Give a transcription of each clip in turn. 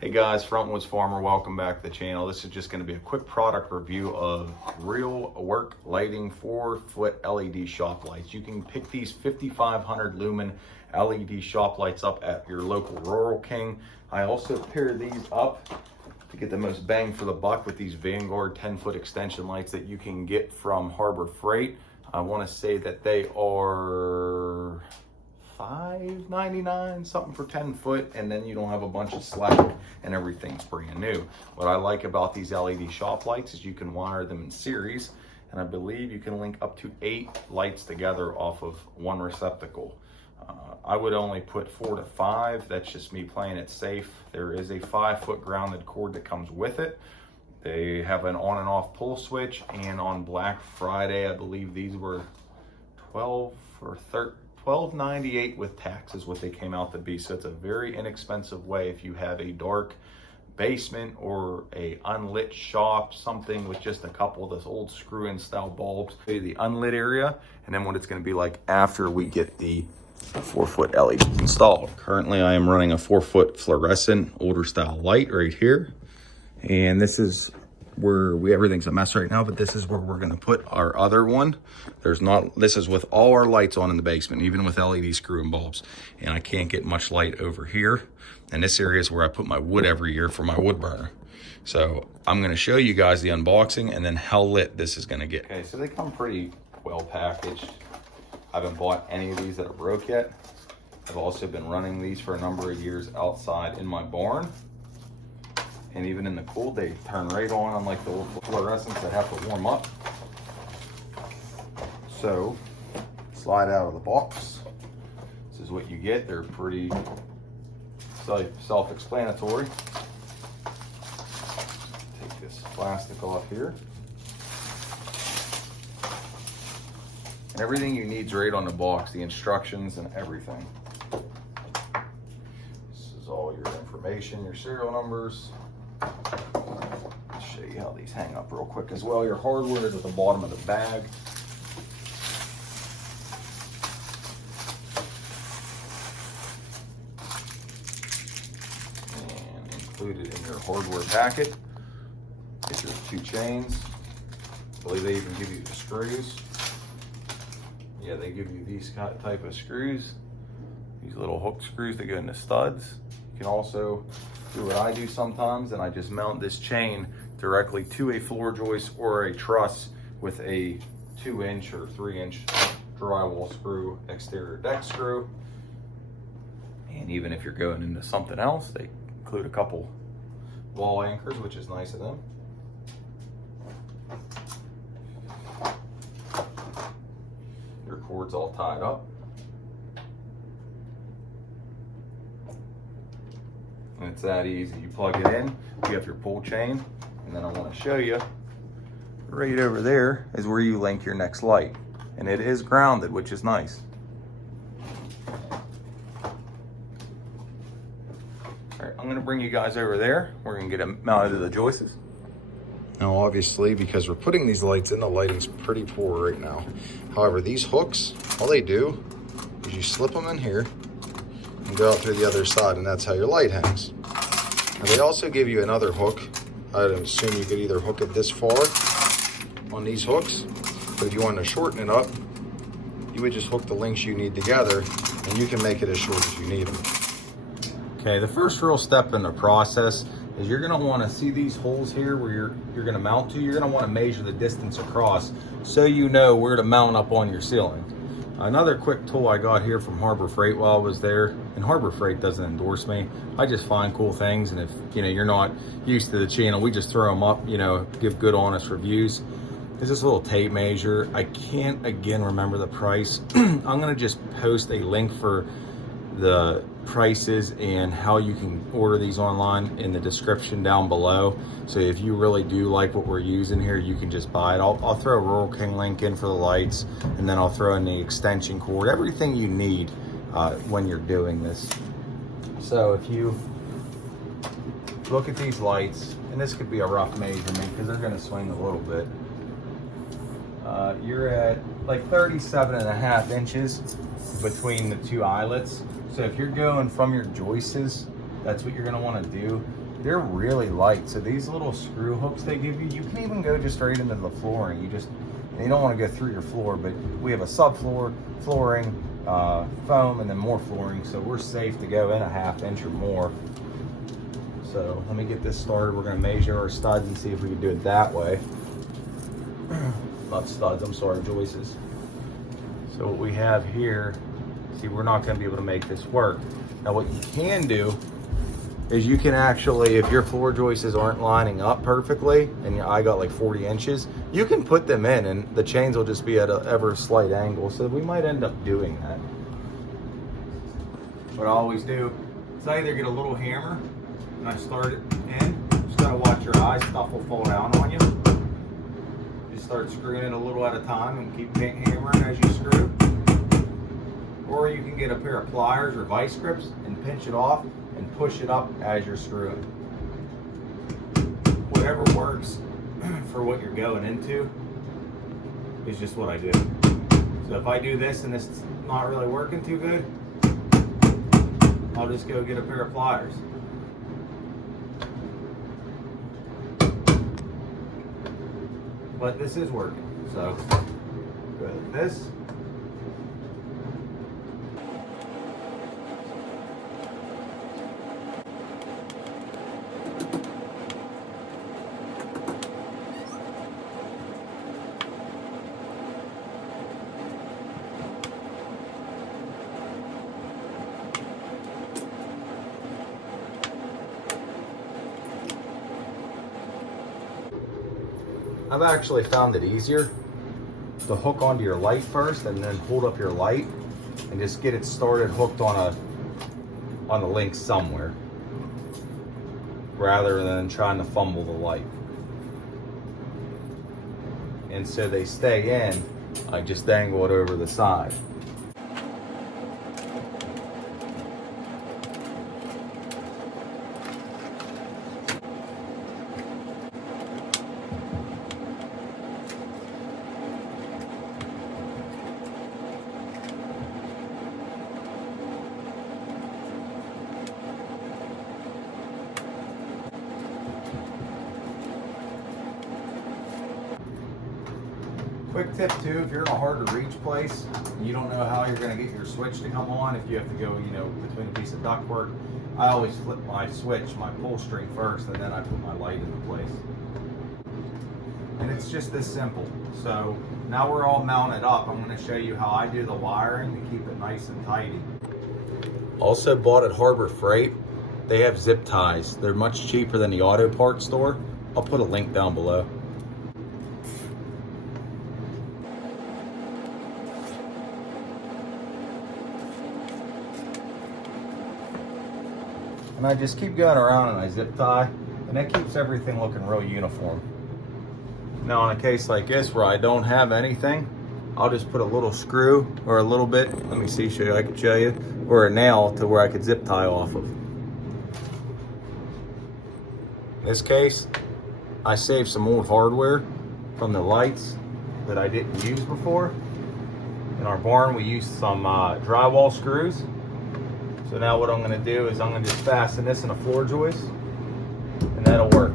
Hey guys, Frontwoods Farmer, welcome back to the channel. This is just going to be a quick product review of real work lighting 4-foot LED shop lights. You can pick these 5500 lumen LED shop lights up at your local Rural King. I also pair these up to get the most bang for the buck with these Vanguard 10-foot extension lights that you can get from Harbor Freight. I want to say that they are $5.99 something for 10 foot, and then you don't have a bunch of slack and everything's brand new. What I like about these LED shop lights is you can wire them in series, and I believe you can link up to 8 lights together off of one receptacle. I would only put 4 to 5. That's just me playing it safe. There is a 5-foot grounded cord that comes with it. They have an on and off pull switch, and on Black Friday I believe these were $12.98 with tax is what they came out to be. So it's a very inexpensive way if you have a dark basement or a unlit shop, something with just a couple of those old screw-in style bulbs. The unlit area, and then what it's going to be like after we get the 4-foot LED installed. Currently I am running a 4-foot fluorescent older style light right here, and this is where everything's a mess right now, but this is where we're going to put our other one. This is with all our lights on in the basement, even with LED screw and bulbs, and I can't get much light over here. And this area is where I put my wood every year for my wood burner. So I'm going to show you guys the unboxing and then how lit this is going to get. Okay, so they come pretty well packaged. I haven't bought any of these that are broke yet. I've also been running these for a number of years outside in my barn. And even in the cold, they turn right on, unlike the old fluorescents that have to warm up. So, slide out of the box. This is what you get. They're pretty self-explanatory. Take this plastic off here. And everything you need is right on the box, the instructions and everything. This is all your information, your serial numbers. I'll show you how these hang up real quick as well. Your hardware is at the bottom of the bag. And included in your hardware packet is your 2 chains. I believe they even give you the screws. Yeah, they give you these type of screws. These little hook screws that go into studs. You can also do what I do sometimes, and I just mount this chain directly to a floor joist or a truss with a 2-inch or 3-inch drywall screw, exterior deck screw. And even if you're going into something else, they include a couple wall anchors, which is nice of them. Your cord's all tied up. And it's that easy. You plug it in, you have your pull chain, and then I want to show you right over there is where you link your next light. And it is grounded, which is nice. All right, I'm going to bring you guys over there. We're going to get them mounted to the joists. Now obviously, because we're putting these lights in, the lighting's pretty poor right now. However, these hooks, all they do is you slip them in here and go out through the other side, and that's how your light hangs. Now they also give you another hook. I'd assume you could either hook it this far on these hooks, but if you want to shorten it up, you would just hook the links you need together, and you can make it as short as you need them. Okay, the first real step in the process is you're gonna wanna see these holes here where you're gonna mount to. You're gonna wanna measure the distance across so you know where to mount up on your ceiling. Another quick tool I got here from Harbor Freight while I was there, and Harbor Freight doesn't endorse me. I just find cool things, and if you're not used to the channel, we just throw them up, give good honest reviews. There's this little tape measure. I can't again remember the price. I'm gonna just post a link for the prices and how you can order these online in the description down below. So if you really do like what we're using here, you can just buy it. I'll throw a Rural King link in for the lights, and then I'll throw in the extension cord, everything you need when you're doing this. So if you look at these lights, and this could be a rough measurement because they're going to swing a little bit. You're at like 37.5 inches between the 2 eyelets. So if you're going from your joists, that's what you're going to want to do. they're really light. So these little screw hooks they give you, you can even go just straight into the flooring. You don't want to go through your floor, but we have a subfloor, flooring, foam, and then more flooring. So we're safe to go in a 1/2 inch or more. So let me get this started. We're gonna measure our studs and see if we can do it that way. Not studs, I'm sorry, joists. So what we have here, see, we're not gonna be able to make this work. Now what you can do is you can actually, if your floor joists aren't lining up perfectly, and I got like 40 inches, you can put them in and the chains will just be at an ever slight angle. So we might end up doing that. What I always do is I either get a little hammer and I start it in. Just gotta watch your eyes, stuff will fall down on you. Just start screwing it a little at a time and keep hammering as you screw. Or you can get a pair of pliers or vice grips and pinch it off and push it up as you're screwing. Whatever works for what you're going into is just what I do. So if I do this and it's not really working too good, I'll just go get a pair of pliers. But this is working, so go like this. I've actually found it easier to hook onto your light first and then hold up your light and just get it started hooked on the link somewhere rather than trying to fumble the light. And so they stay in, I just dangle it over the side. Quick tip too, if you're in a hard to reach place, and you don't know how you're going to get your switch to come on, if you have to go, between a piece of ductwork, I always flip my switch, my pull string first, and then I put my light into place. And it's just this simple. So now we're all mounted up. I'm going to show you how I do the wiring to keep it nice and tidy. Also bought at Harbor Freight, they have zip ties. They're much cheaper than the auto parts store. I'll put a link down below. And I just keep going around and I zip tie, and that keeps everything looking real uniform. Now in a case like this where I don't have anything, I'll just put a little screw or a little bit, let me see, I can show you, or a nail to where I could zip tie off of. In this case, I saved some old hardware from the lights that I didn't use before. In our barn we used some drywall screws. So now what I'm going to do is I'm going to just fasten this in a floor joist, and that'll work.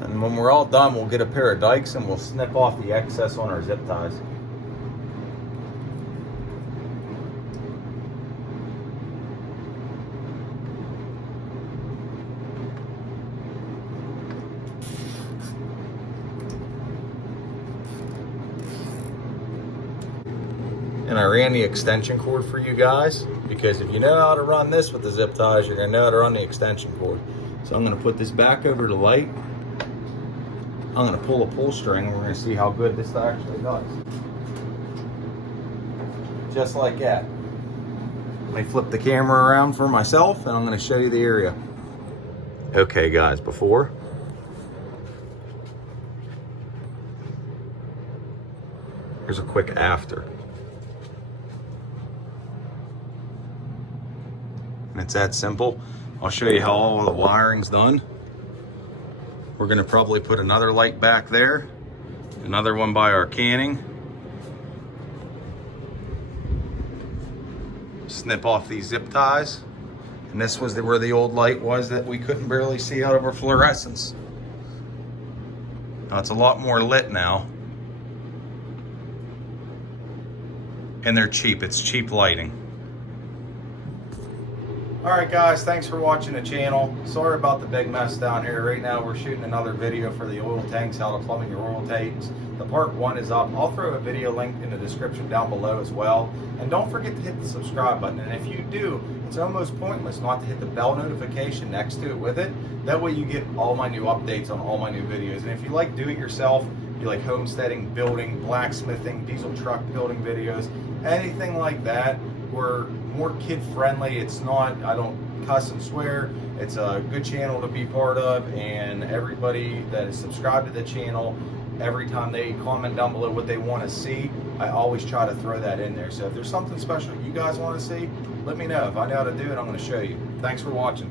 And when we're all done, we'll get a pair of dikes and we'll snip off the excess on our zip ties. And I ran the extension cord for you guys, because if you know how to run this with the zip ties, you're gonna know how to run the extension cord. So I'm gonna put this back over the light. I'm gonna pull a pull string and we're gonna see how good this actually does. Just like that. Let me flip the camera around for myself and I'm gonna show you the area. Okay guys, before. Here's a quick after. And it's that simple. I'll show you how all the wiring's done. We're gonna probably put another light back there, another one by our canning. Snip off these zip ties. And this was where the old light was that we couldn't barely see out of our fluorescence. Now it's a lot more lit now. And they're cheap, it's cheap lighting. All right guys, thanks for watching the channel. Sorry about the big mess down here. Right now we're shooting another video for the oil tanks, how to plumbing your oil tanks. The part 1 is up. I'll throw a video link in the description down below as well. And don't forget to hit the subscribe button. And if you do, it's almost pointless not to hit the bell notification next to it with it. That way you get all my new updates on all my new videos. And if you like do it yourself, you like homesteading, building, blacksmithing, diesel truck building videos, anything like that, we're more kid friendly. It's not, I don't cuss and swear. It's a good channel to be part of, and everybody that is subscribed to the channel, every time they comment down below what they want to see, I always try to throw that in there. So if there's something special you guys want to see, let me know. If I know how to do it, I'm going to show you. Thanks for watching.